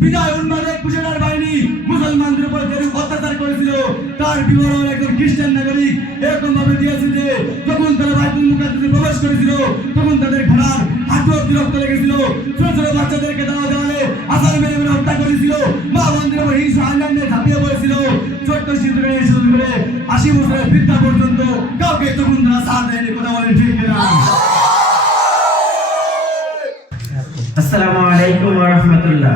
বিদায় উন্মাদের কুশলার বাহিনী মুসলমানদের উপর যেরকম অত্যাচার করেছিল তার বিবরণ একজন খ্রিস্টান নাগরিক এরকম ভাবে দিয়েছে যে যখন তারা বাইতুল মুকাদ্দাসে প্রবেশ করেছিল তখন তাদের ঘোড়ার হাঁটু বিরক্ত লেগেছিল, ছোট ছোট বাচ্চাদেরকে তারা দেওয়ালে আসার মেরে মেরে হত্যা করেছিল, মা বোনদের উপর হিংসা আইল্যান্ডে ঝাঁপিয়ে পড়েছিল। ছোট্ট শিশু থেকে শুরু করে ৮০ বছরের বৃদ্ধা পর্যন্ত কাউকে তখন তারা সাথ দেয়নি। কথা বলেন ঠিক কিনা? আসসালামু আলাইকুম ওয়া রাহমাতুল্লাহ।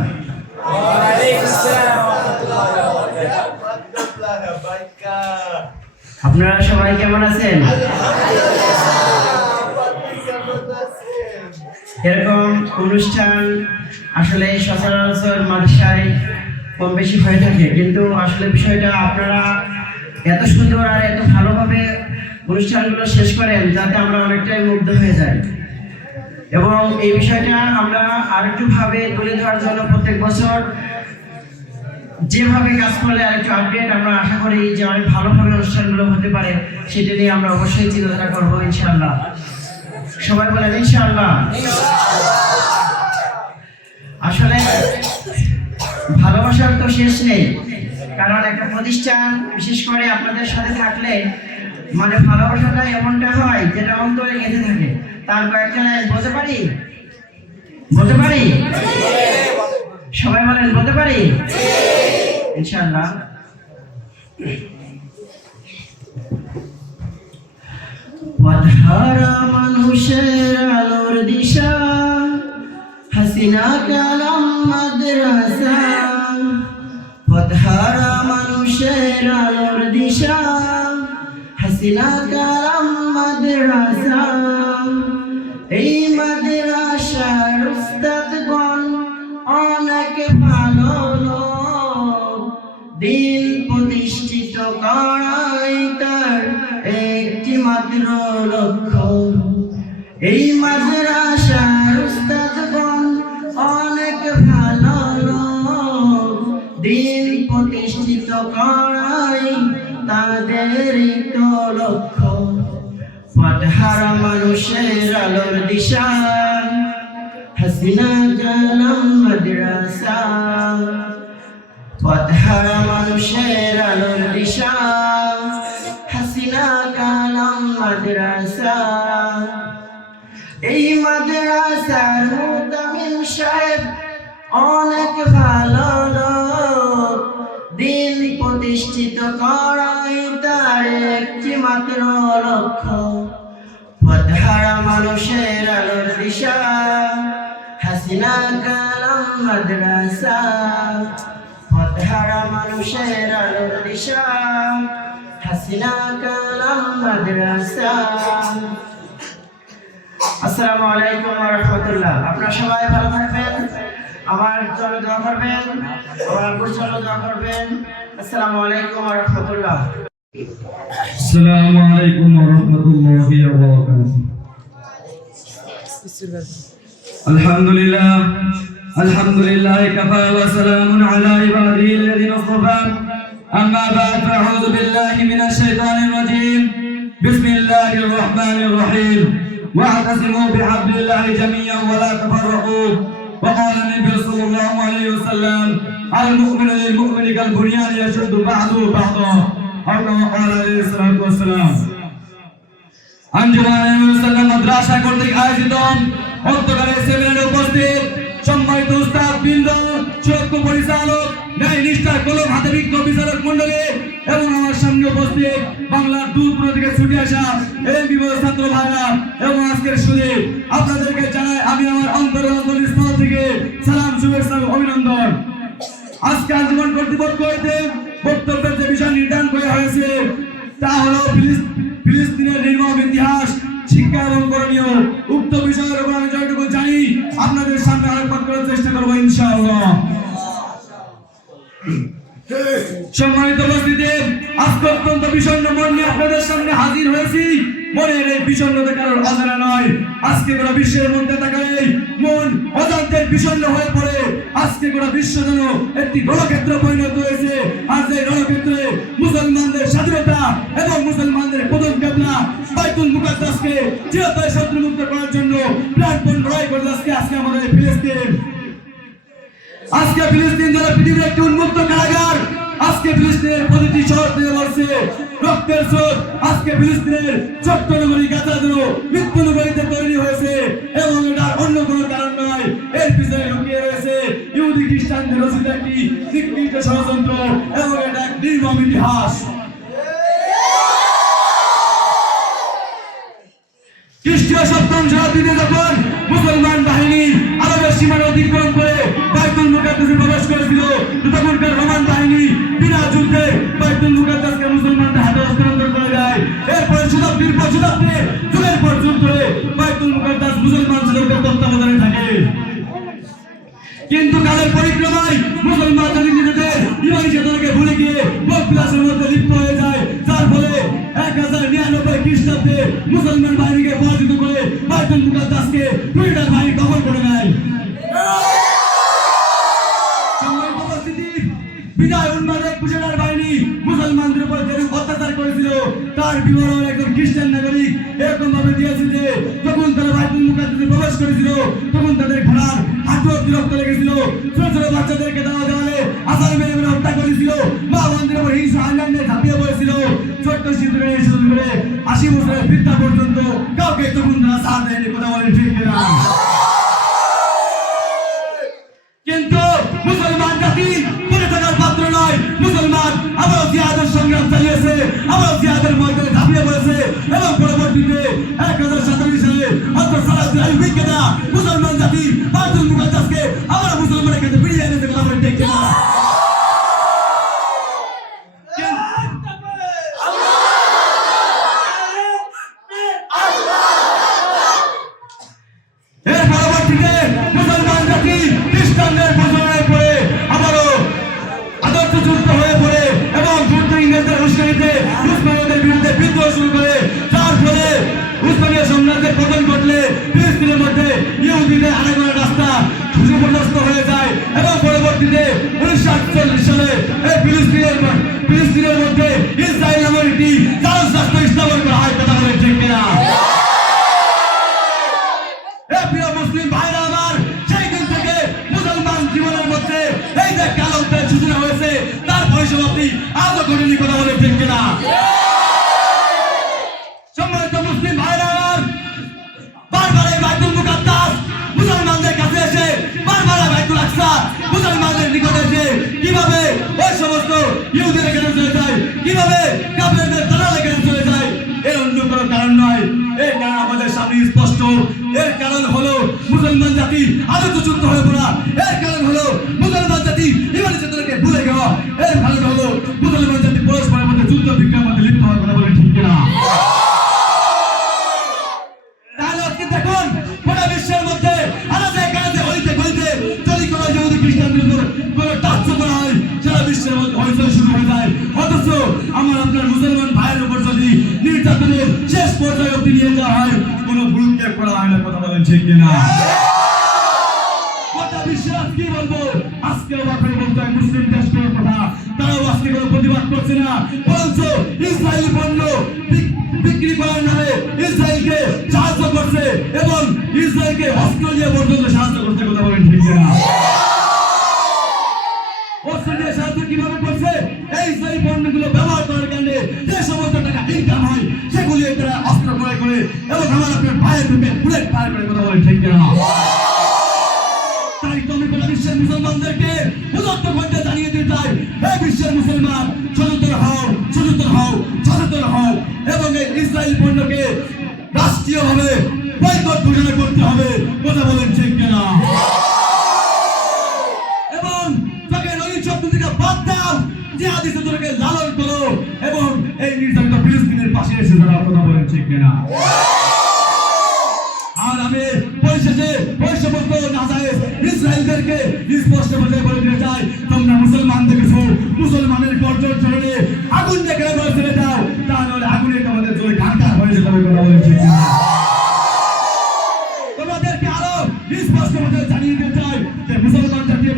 আপনারা সবাই কেমন আছেন? এরকম অনুষ্ঠান আসলে সচরাচর মাদ্রাসায় কম বেশি হয়ে থাকে, কিন্তু আসলে বিষয়টা আপনারা এত সুন্দর আর এত ভালোভাবে অনুষ্ঠানগুলো শেষ করেন যাতে আমরা অনেকটাই মুগ্ধ হয়ে যাই। এবং এই বিষয়টা আমরা আরেকটু ভাবে তুলে ধরার জন্য প্রত্যেক বছর যেভাবে কাজ করলে আরেকটু আপডেট আমরা আশা করি যে অনেক ভালোভাবে অনুষ্ঠানগুলো হতে পারে, সেটা নিয়ে আমরা অবশ্যই চিন্তাধারা করবো ইনশাআল্লাহ। সবাই বলেন ইনশাআল্লাহ। আসলে ভালোবাসার তো শেষ নেই, কারণ একটা প্রতিষ্ঠান বিশেষ করে আপনাদের সাথে থাকলে মানে ভালোবাসাটা এমনটা হয় যেটা অন্তরে গেঁথে থাকে। তার কয়েকটা বলতে পারি? সবাই বলেন বলতে পারি ইনশাআল্লাহ। পথহারা মানুষের আলোর দিশা, হাসিনা কালাম মাদ্রাসা। পথহারা মানুষের আলোর দিশা, হাসিনা কালাম মাদ্রাসা। এই মাদ্রাসার উস্তাদগণ অনেক ভালো লোক, দিন প্রতিষ্ঠিত করাই তার একটি মাত্র লক্ষ্য। এই মাদ্রাসার উস্তাদগণ অনেক ভালো লোক, দিন প্রতিষ্ঠিত করাই তাদের একটি লক্ষ্য। পথহারা মানুষের আলোর দিশা, হাসিনা কালাম মাদ্রাসা। পথহারা মানুষের আলোর দিশা, হাসিনা কালাম মাদ্রাসা। এই মাদ্রাসার মুতামিম সাহেব অনেক ভালো লোক, দিন প্রতিষ্ঠিত করাই তার একটি মাত্র লক্ষ্য। পথহারা মানুষের আলোর দিশা, হাসিনা কালাম মাদ্রাসা। পথহারা মানুষের আলোর দিশা, হাসিনা কালাম মাদ্রাসা। আসসালামু আলাইকুম ওয়া রাহমাতুল্লাহ। আপনারা সবাই ভালো থাকবেন, আমার জন্য দোয়া করবেন, আমার আব্বুর জন্য দোয়া করবেন। আসসালামু আলাইকুম ওয়া রাহমাতুল্লাহ। আসসালামু আলাইকুম ওয়া রাহমাতুল্লাহি ওয়া বারাকাতুহু। আলহামদুলিল্লাহ আলহামদুলিল্লাহ কাফা ওয়া সালামুন আলা ইবাদিহি আল্লাযিনা ইসতাফা। আম্মা বা'দ, ফাআউযু বিল্লাহি মিনাশ শাইতানির রাজীম। বিসমিল্লাহির রাহমানির রহিম। واعتصموا بحبل الله جميعا ولا تفرقوا. وقال النبي صلى الله عليه وسلم المؤمن للمؤمن كالبنيان يشد بعضه بعضا أو كما قال عليه الصلاة والسلام. আঞ্জুমানে মুসলিম মাদ্রাসা কর্তৃক আয়োজিত অন্তকালে সেমিনারে উপস্থিত সম্মানিত উস্তাদ বৃন্দ, সুরক্ষ পরিচালক, ন্যায় নিষ্ঠার কলম হাতে বিক্ষোভ বিচারক মন্ডলী এবং আমার সামনে উপস্থিত বাংলার দূর দূর থেকে ছুটে আসা এই বিভাগ ছাত্র ভাইরা এবং আজকের সুদে আপনাদেরকে জানাই আমি আমার অন্তরস্থল থেকে সালাম, শুভেচ্ছা এবং অভিনন্দন। আজকে আঞ্জুমান কর্তৃপক্ষ হইতে বক্তব্যের যে বিষয় নির্ধারণ করা হয়েছে তা হলো ফিলিস্তিনের নির্মম ইতিহাস, শিক্ষা এবং করণীয়। উক্ত বিষয়ের উপর আমি যতটুকু জানি আপনাদের সামনে আলোকপাত করার চেষ্টা করবো ইনশাআল্লাহ। সম্মানিত উপস্থিতি, আজকে অত্যন্ত বিষণ্ণ মন নিয়ে আপনাদের সামনে হাজির হয়েছি। মনের এই বিষণ্ণতা কারোর অজানা নয়। আজকে গোটা বিশ্বের মধ্যে তাকালে মন অজান্তে বিষণ্ণ হয়ে পড়ে। আজকে গোটা বিশ্ব যেন একটি রণক্ষেত্র পরিণত হয়েছে। আর যে রণক্ষেত্রে মুসলমানদের স্বাধীনতা এবং মুসলমানদের প্রথম কেবলা বাইতুল মুকাদ্দাসকে চিরতরে শত্রুমুক্ত করার জন্য প্রাণপণ লড়াই করে আজকে আমাদের ফিলিস্তিন। আজকে ফিলিস্তিন যারা পৃথিবীর একটি উন্মুক্ত কারাগার। আজকে ফিলিস্তিনের প্রতিটি শহর থেকে বলছে রক্তের স্রোত। আজকে ফিলিস্তিনের ছোট্ট নগরী গাজা যেন মৃত্যু নগরীতে তৈরি হয়েছে এবং এটার অন্য কোনো কারণ নয়। এর পিছনে লুকিয়ে রয়েছে ইহুদি খ্রিস্টানদের রচিত একটি নিকৃষ্ট ষড়যন্ত্র এবং এটা এক নির্মম ইতিহাস। খ্রিস্টীয় সপ্তম শতাব্দীতে যখন মুসলমান বাহিনী আরবের সীমানা অতিক্রম করে বাইতুল মুকাদ্দাসে প্রবেশ করেছিল, তখনকার রোমান বাহিনী বিনা যুদ্ধে বাইতুল মুকাদ্দাসকে মুসলমানদের হাতে হস্তান্তর করে দেয়। এরপরে শতাব্দীর পর শতাব্দী, যুগের পর যুগ ধরে বাইতুল মুকাদ্দাস মুসলমান শাসকদের তত্ত্বাবধানে থাকে। কিন্তু কালের পরিক্রমায় মুসলমান জাতি নিজেদের ইমানি চেতনাকে ভুলে গিয়ে ভোগবিলাসের মধ্যে লিপ্ত হয়ে যায়, যার ফলে 1099 খ্রিস্টাব্দে মুসলমান বাহিনীকে পরাজিত করে বাইতুল মুকাদ্দাসকে ব্রিটিশ বাহিনী দখল করে নেয়। বিদায় উন্মাদের কুশার বাহিনী মুসলমানদের উপর যে অত্যাচার করেছিল তার বিবরণ একজন খ্রিস্টান নাগরিক এরকম ভাবে দিয়েছে যে যখন তারা বাইতুল মুকাদ্দাসে প্রবেশ করেছিল তখন তাদের ঘোড়ার হাঁটু বিরক্ত লেগেছিল, ছোট ছোট বাচ্চাদেরকে দেওয়ালে আসার মেরে মেরে হত্যা করেছিল, মা বোনদের উপর হিংসা আইনে ঝাঁপিয়ে পড়েছিল। ছোট্ট শিশু থেকে শুরু করে 80 বছরের বৃদ্ধা পর্যন্ত কাউকে তখন তারা সাথ দেয়নি। কথা বলেন ঠিক কিনা? কিন্তু মুসলমান জাতি পড়ে থাকার পাত্র নয়। মুসলমান আবারও জিহাদের সংগ্রাম চালিয়েছে, আবারও জিহাদের ময়দানে ঝাঁপিয়ে পড়েছে এবং পরবর্তীতে 1047 সালে হযরত সালাউদ্দিন আইয়ুবীকে না মুসলমান জাতি বাইতুল মুকাদ্দাসকে আবার মুসলমানের কাছে ফিরিয়ে এনেছে। কথা বলেন ঠিক কিনা? এর পরবর্তীতে মুসলমান জাতি খ্রিস্টানদের প্রচলনের পরে আবারও আদর্শ যুদ্ধ হয়ে পড়ে এবং যুদ্ধ ইংরেজদের উস্কানিতে উসমানীয়দের বিরুদ্ধে বিদ্রোহ শুরু করে, যার ফলে উসমানীয় সাম্রাজ্যের পতন ঘটলে ফিলিস্তিনের মধ্যে ইহুদিদের আনাগোনার রাস্তা সুবিন্যস্ত হয়ে যায় এবং পরবর্তীতে 1948 সালে এই ফিলিস্তিনের মধ্যে ইসরায়েল নামের একটি জারজ রাষ্ট্র স্থাপন করা হয়। কথা বলেন ঠিক কিনা? প্রিয় মুসলিম ভাইরা আমার, সেই দিন থেকে মুসলমান জীবনের মধ্যে এই যে কালো সূচনা হয়েছে তার পরিসমাপ্তি আজও ঘটেনি। কথা বলে ঠিক কিনা? সম্মানিত মুসলিম ভাইরা আমার, বারবার এই বাইতুল মুকাদ্দাস মুসলমানদের কাছে এসে, বারবার বাইতুল আকসা মুসলমানদের নিকটে এসে কিভাবে ওই সমস্ত ইহুদিদের কাছে চলে যায়, কিভাবে কাফেরদের দালালের কাছে চলে যায়, এর অন্য কোনো কারণ নয়। এর কারণ আমাদের সামনে স্পষ্ট। এর কারণ হলো মুসলমান জাতি আদর্শ যুক্ত হয়ে পড়া। এর কারণ হলো মুসলমান জাতি ইমানি চেতনাকে ভুলে যাওয়া। এর কারণ হলো মুসলমান জাতি পরস্পরের মধ্যে যুদ্ধ বিগ্রহের মধ্যে লিপ্ত হওয়ার। কথা বলে ঠিক কিনা? তাহলে আজকে দেখুন গোটা বিশ্বের মধ্যে আলাদা কাজে হইতে হইতে যদি কোনো ইহুদি খ্রিস্টানদের উপর কোনো টাচ করা হয় সারা বিশ্বের মধ্যে হইচই শুরু হয়ে যায়। অথচ আমার আপনার মুসলমান ভাইয়ের উপর যদি নির্যাতনের শেষ পর্যায়ে অবধি নিয়ে যাওয়া হয় কোনো ভুলকে করা হয় না। কথা বলেন ঠিক কিনা? গোটা বিশ্বে আজ কি বলবো? আজকে অবাক হয়ে বলতে হয় মুসলিম দেশগুলোর কথা। তারাও আজকে কোনো প্রতিবাদ করছে না, বরঞ্চ ইসরায়েলি পণ্য বিক্রি করার নামে ইসরায়েলকে সাহায্য করছে এবং ইসরায়েলকে অস্ত্র দিয়ে পর্যন্ত সাহায্য করতে। কথা বলেন ঠিক কিনা? অস্ত্র দিয়ে সাহায্য কিভাবে করছে? এই ইসরায়েলি পণ্যগুলো ব্যবহার করার কারণে যে সমস্ত টাকা ইনকাম হয় সেগুলি তারা অস্ত্র ক্রয় করে এবং আমার আপনার ভাইয়ের রূপে বুলেট ফায়ার করে। কথা বলেন ঠিক কিনা? তাই তুমি গোটা বিশ্বের মুসলমানদেরকে উদাত্ত কণ্ঠে জানিয়ে দিতে চাই, এই বিশ্বের মুসলমান সচেতন হও, সচেতন হও, সচেতন হও এবং এই ইসরায়েল পণ্যকে রাষ্ট্রীয়ভাবে বয়কট ঘোষণা করতে হবে। কথা বলেন ঠিক কিনা? এবং তাকে নদীর শব্দ থেকে বাদ দাও, জিহাদি চেতনাকে লালন করো এবং এই নির্যাতিত ফিলিস্তিনের পাশে এসে দাঁড়াও। কথা বলেন ঠিক কিনা? আর আমি পরিশেষে ওই সমস্ত নাজায়েজ ইসরায়েলদেরকে স্পষ্ট ভাবে বলে দিতে চাই, তোমরা মুসলমানদের কিছু মুসলমানের গর্জন চরণে আগুন দেখে বলে ছেড়ে যাও, তাহলে আগুনে তোমাদের জয় ঢাকা হয়ে যেতে হবে। কথা বলেন ঠিক কিনা? তোমাদেরকে আরো স্পষ্ট ভাবে জানিয়ে দিতে চাই যে মুসলমান জাতীয়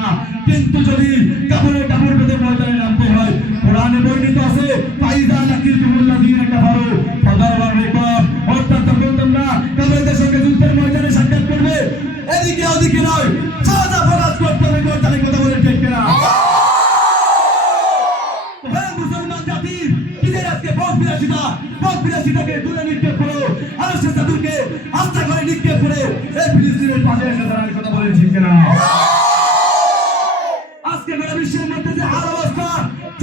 না, কিন্তু যদি কাপড়ে কাপড় বেঁধে ময়দানে নামতে হয়, কোরআনে বর্ণিত আছে ফাইদা লাকিতুমুল্লাযীনা কাফারু ফাদারবার রিকাব, অর্থাৎ যখন তোমরা কাফেরদের সঙ্গে যুদ্ধের ময়দানে সাক্ষাৎ করবে, এদিকে ওদিকে নয়, সোজা ফরাজ করতে হবে, ময়দানে কথা বলে ঠিক কিনা? হ্যাঁ মুসলমান জাতি, কিসের আজকে বকবিলাসিতাকে দূরে নিক্ষেপ করো, আরশের চাদরকে আস্থা করে নিক্ষেপ করে এই ফিলিস্তিনের পাশে এসে দাঁড়ানোর কথা বলে ঠিক কিনা? আজকে গোটা বিশ্বের মধ্যে যে হাল অবস্থা,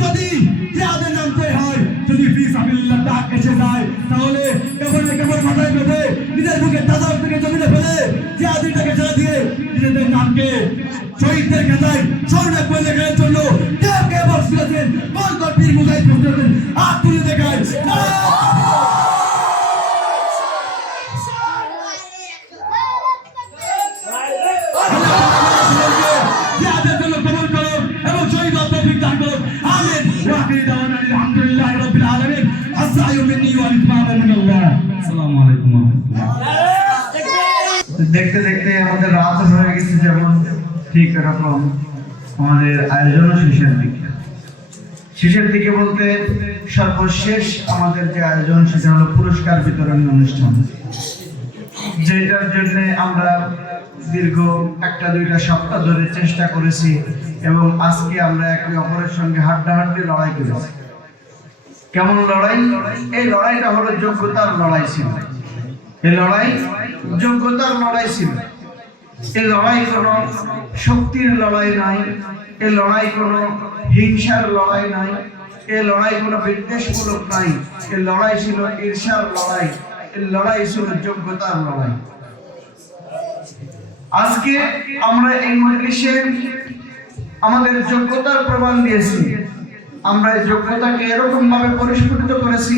যদি জিহাদে নামতে হয়, যদি ফি সাবিলিল্লাহ ডাক এসে যায়, তাহলে কেবল মাথায় বেঁধে নিজের বুকে তাজাব থেকে জমিনে ফেলে জিহাদিটাকে ছেড়ে দিয়ে নিজেদের নামকে শহীদদের খাতায় স্বর্ণাক করে লেখার জন্য কে বসছিলেন, কোন পীর মুজাহিদ বসছিলেন, হাত তুলে দেখায়। দেখতে দেখতে আমাদের রাত হয়ে গেছে, যেমন ঠিক এরকম আমাদের আয়োজনও শেষের দিকে বলতে সর্বশেষ আমাদের যে আয়োজন সেটা হলো পুরস্কার বিতরণী অনুষ্ঠান, যেটার জন্য আমরা দীর্ঘ 1-2 সপ্তাহ ধরে চেষ্টা করেছি এবং আজকে আমরা একে অপরের সঙ্গে হাড্ডাহাড্ডি লড়াই করেছি। কেমন লড়াই? এই লড়াইটা হলো যোগ্যতার লড়াই ছিল। এই লড়াই যোগ্যতার লড়াই ছিল। এই লড়াই কোনো শক্তির লড়াই নাই, এই লড়াই কোনো হিংসার লড়াই নাই, এই লড়াই কোনো বিদ্বেষমূলক নাই, এই লড়াই ছিল ঈর্ষার লড়াই, এই লড়াই ছিল যোগ্যতার লড়াই। আজকে আমরা এই মজলিসে আমাদের যোগ্যতার প্রমাণ দিয়েছি। আমরা এই যোগ্যতাকে এরকম ভাবে পরিস্ফুটিত করেছি,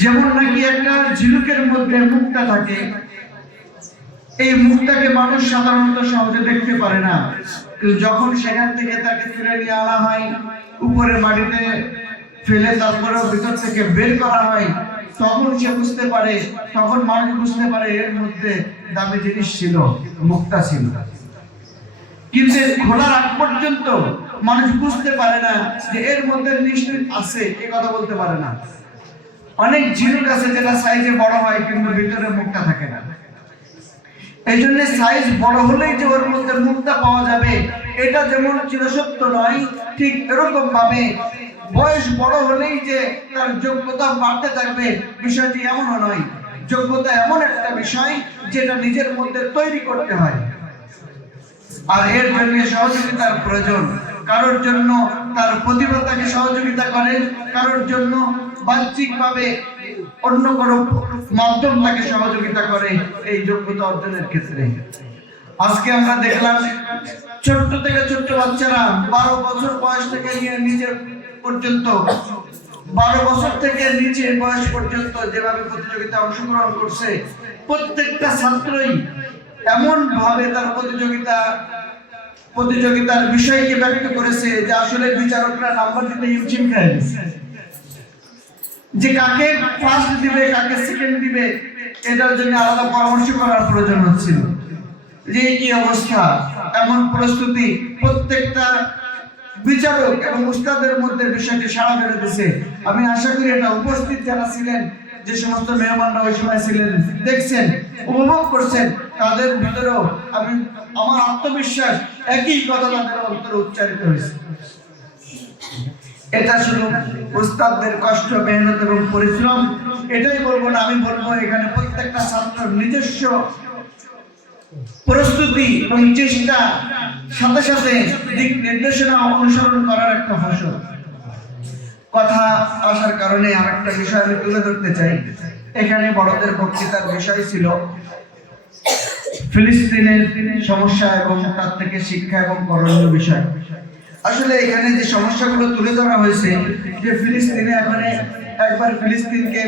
যেমন নাকি একটা ঝিনুকের মধ্যে মুক্তা থাকে, এই মুক্তাকে মানুষ সাধারণত সহজে দেখতে পারে না, কিন্তু যখন সেখান থেকে তাকে তুলে নিয়ে আনা হয়, উপরে মাটিতে ফেলে তারপরেও ভিতর থেকে বের করা হয়, তখন সে বুঝতে পারে, তখন মানুষ বুঝতে পারে এর মধ্যে দামি জিনিস ছিল, মুক্তা ছিল। কিন্তু খোলার আগ পর্যন্ত মানুষ বুঝতে পারে না যে এর মধ্যে নিশ্চিত আছে, এ কথা বলতে পারে না। অনেক ঝিনুক আছে যেটা সাইজে বড় হয় কিন্তু ভিতরে মুক্তা থাকে না। এই জন্য সাইজ বড় হলেই যে ওর মধ্যে মুক্তা পাওয়া যাবে এটা যেমন চিরসত্য নয়, ঠিক এরকম ভাবে বয়স বড় হলেই যে তার যোগ্যতা বাড়তে থাকবে বিষয়টি এমনও নয়। যোগ্যতা এমন একটা বিষয় যেটা নিজের মধ্যে তৈরি করতে হয়, আর এর জন্য সহযোগিতার প্রয়োজন। কারোর জন্য তার প্রতিভা তাকে সহযোগিতা করে, কারোর জন্য বাহ্যিকভাবে অন্য কোনো মাধ্যম তাকে সহযোগিতা করে এই যোগ্যতা অর্জনের ক্ষেত্রে। আজকে আমরা দেখলাম ছোট্ট থেকে ছোট্ট বাচ্চারা 12 বছর বয়স থেকে নিয়ে নিচে পর্যন্ত 12 বছর থেকে নিচে বয়স পর্যন্ত যেভাবে প্রতিযোগিতা অংশগ্রহণ করছে, প্রত্যেকটা ছাত্রই এমন ভাবে তার প্রতিযোগিতার বিষয়কে ব্যক্ত করেছে যে আসলে বিচারকরা নাম্বার দিতে হিমশিম খায়, যে কাকে ফার্স্ট দিবে কাকে সেকেন্ড দিবে এটার জন্য আলাদা পরামর্শ করার প্রয়োজন হচ্ছিল। যে কি অবস্থা, এমন প্রস্তুতি প্রত্যেকটা বিচারক এবং উস্তাদের মধ্যে বিষয়টি সাড়া ফেলে দিয়েছে। আমি আশা করি এটা উপস্থিত যারা ছিলেন, যে সমস্ত মেহমানরা ওই সময় ছিলেন, দেখছেন, উপভোগ করছেন, তাদের ভিতরেও আমার আত্মবিশ্বাস একই কথা তাদের অন্তরে উচ্চারিত হয়েছে। এটা শুধু উস্তাদদের কষ্ট, মেহনত এবং পরিশ্রম এটাই বলবো না, আমি বলবো এখানে প্রত্যেকটা ছাত্রের নিজস্ব প্রস্তুতি এবং চেষ্টা, সাথে সাথে দিক নির্দেশনা অনুসরণ করার একটা ফসল। কথা আসার কারণে আরেকটা বিষয় আমি তুলে ধরতে চাই। এখানে বড়দের বক্তৃতার বিষয় ছিল ফিলিস্তিনের সমস্যা এবং তার থেকে শিক্ষা এবং করণীয় বিষয়। আসলে এখানে যে সমস্যাগুলো তুলে ধরা হয়েছে, যে ফিলিস্তিনে এখন একবার ফিলিস্তিনকে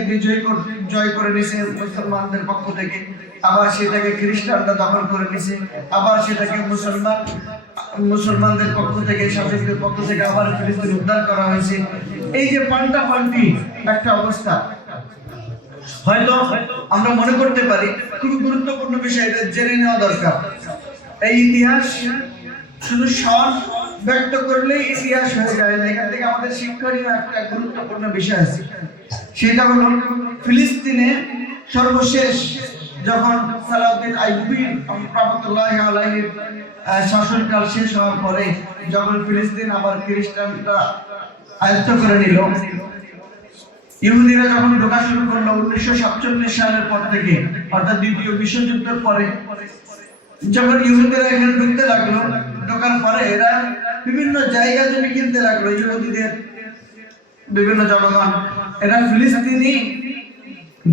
জয় করে নিয়েছে মুসলমানদের পক্ষ থেকে, আবার সেটাকে খ্রিস্টানরা দখল করে নিয়েছে, আবার সেটাকে মুসলমানদের পক্ষ থেকে, শাসকদের পক্ষ থেকে আবার ফিলিস্তিন উদ্ধার করা হয়েছে। এই যে পাল্টাপাল্টি একটা অবস্থা, হয়তো আমরা মনে করতে পারি খুবই গুরুত্বপূর্ণ বিষয়, এটা জেনে নেওয়া দরকার। এই ইতিহাস শুধু শখ ব্যক্ত করলেই ইতিহাস হয়ে যায় না। এখান থেকে আমাদের শিক্ষণীয় একটা গুরুত্বপূর্ণ বিষয় আছে, সেটা হলো ফিলিস্তিনে সর্বশেষ যখন সালাউদ্দিন আইয়ুবী রাহমাতুল্লাহি আলাইহির শাসনকাল শেষ হওয়ার পরে যখন ফিলিস্তিন আবার খ্রিস্টানরা আয়ত্ত করে নিল, ইহুদিরা যখন ঢোকা শুরু করলো 1947 সালের পর থেকে, অর্থাৎ দ্বিতীয় বিশ্বযুদ্ধের পরে যখন ইহুদিরা এখানে ঢুকতে লাগলো, ঢোকার পরে এরা বিভিন্ন জায়গা জমি কিনতে লাগলো। ইহুদিদের বিভিন্ন জনগণ এরা ফিলিস্তিনি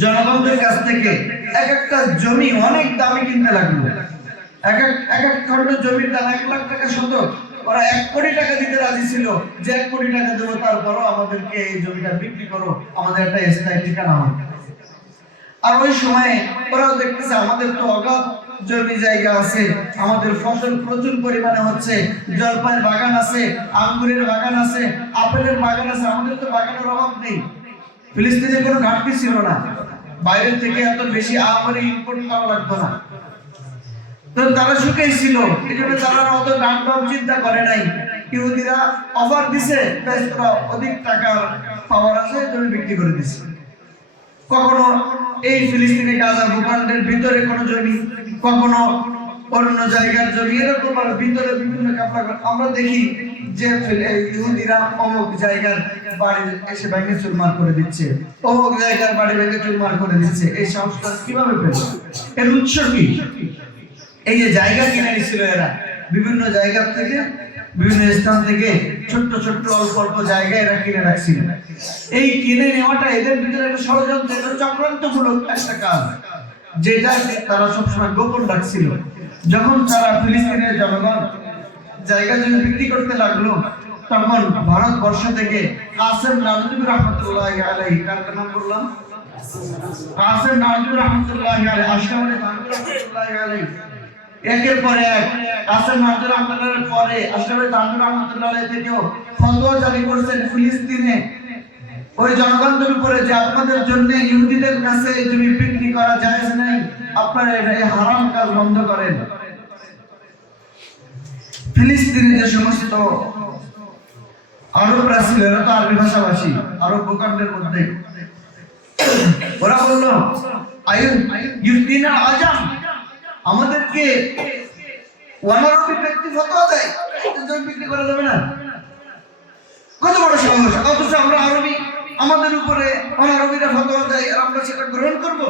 জনগণদের কাছ থেকে এক একটা জমি অনেক দামে কিনতে লাগলো। এক এক খন্ড জমির দাম 1 লাখ টাকা শতক। ওরা 1 কোটি টাকা দিতে রাজি ছিল যে 1 কোটি টাকা দেবো, তারপরও আমাদেরকে এই জমিটা বিক্রি করো, আমাদের একটা স্থায়ী ঠিকানা হবে। আর ওই সময়ে ওরাও দেখতেছে আমাদের তো অগাধ জমি জায়গা আছে, আমাদের ফসল প্রচুর পরিমাণে হচ্ছে, জলপাইয়ের বাগান আছে, আঙ্গুরের বাগান আছে, আপেলের বাগান আছে, আমাদের তো বাগানের অভাব নেই। ফিলিস্তিনে কোনো ঘাটতি ছিল না, বাইরে থেকে এত বেশি আমরি ইম্পোর্ট করা লাগতো না। তো তারা সুখেই ছিল, এই জন্য তারা অত দাম দাম চিন্তা করে নাই। ইহুদিরা অফার দিছে, বেশ তোরা অধিক টাকার পাওয়ার আছে, জমি বিক্রি করে দিছে। কখনো এই ফিলিস্তিনি গাজা ভূখণ্ডের ভিতরে কোনো জমি, কখনো অন্য জায়গার জমি, এরকম ভাবে ভিতরে বিভিন্ন কাপড় আমরা দেখি যে ইহুদিরা অমুক জায়গার বাড়ি এসে ভেঙে চুরমার করে দিচ্ছে, অমুক জায়গার বাড়ি ভেঙে চুরমার করে দিচ্ছে। এই সংস্কার কিভাবে পেল? এর উৎস কি? এই যে জায়গা কিনে নিছিল এরা বিভিন্ন জায়গা থেকে, বিভিন্ন স্থান থেকে ছোট্ট ছোট্ট অল্প অল্প জায়গা এরা কিনে রাখছিল। এই কিনে নেওয়াটা এদের ভিতরে একটা ষড়যন্ত্র, একটা চক্রান্তমূলক একটা কাজ, যেটা তারা সবসময় গোপন রাখছিল। যখন তারা ফিলিস্তিনের জনগণ জায়গা জমি বিক্রি করতে লাগলো, তখন ভারতবর্ষ থেকে কাসেম নানভী রাহমাতুল্লাহি আলাইহি, কার নাম বললাম? কাসেম নানভী রাহমাতুল্লাহি আলাইহি, আশরাফুল নানভী রাহমাতুল্লাহি আলাইহি, একের পর এক কাসেম নানভী রাহমাতুল্লাহির পরে আশরাফুল নানভী রাহমাতুল্লাহি থেকেও ফতোয়া জারি করেছেন ফিলিস্তিনে ওই জনগণদের উপরে যে আপনাদের জন্য ইহুদিদের কাছে জমি বিক্রি করা জায়েজ নাই, আপনারা এই হারাম কাজ বন্ধ করেন। ফিলিস্তিনে যে সমস্ত আরবরা ছিল, এরা তো আরবি ভাষাভাষী, আরব ভূখণ্ডের মধ্যে, ওরা বললো ইউদিনা আজাম, আমাদেরকে অনারবি ব্যক্তি ফতোয়া দেয় জমি বিক্রি করা যাবে না। কত বড় সমস্যা! অথচ আমরা আরবি, আমাদের উপরে অনারবিরা ফতোয়া দেয় আর আমরা সেটা গ্রহণ করবো?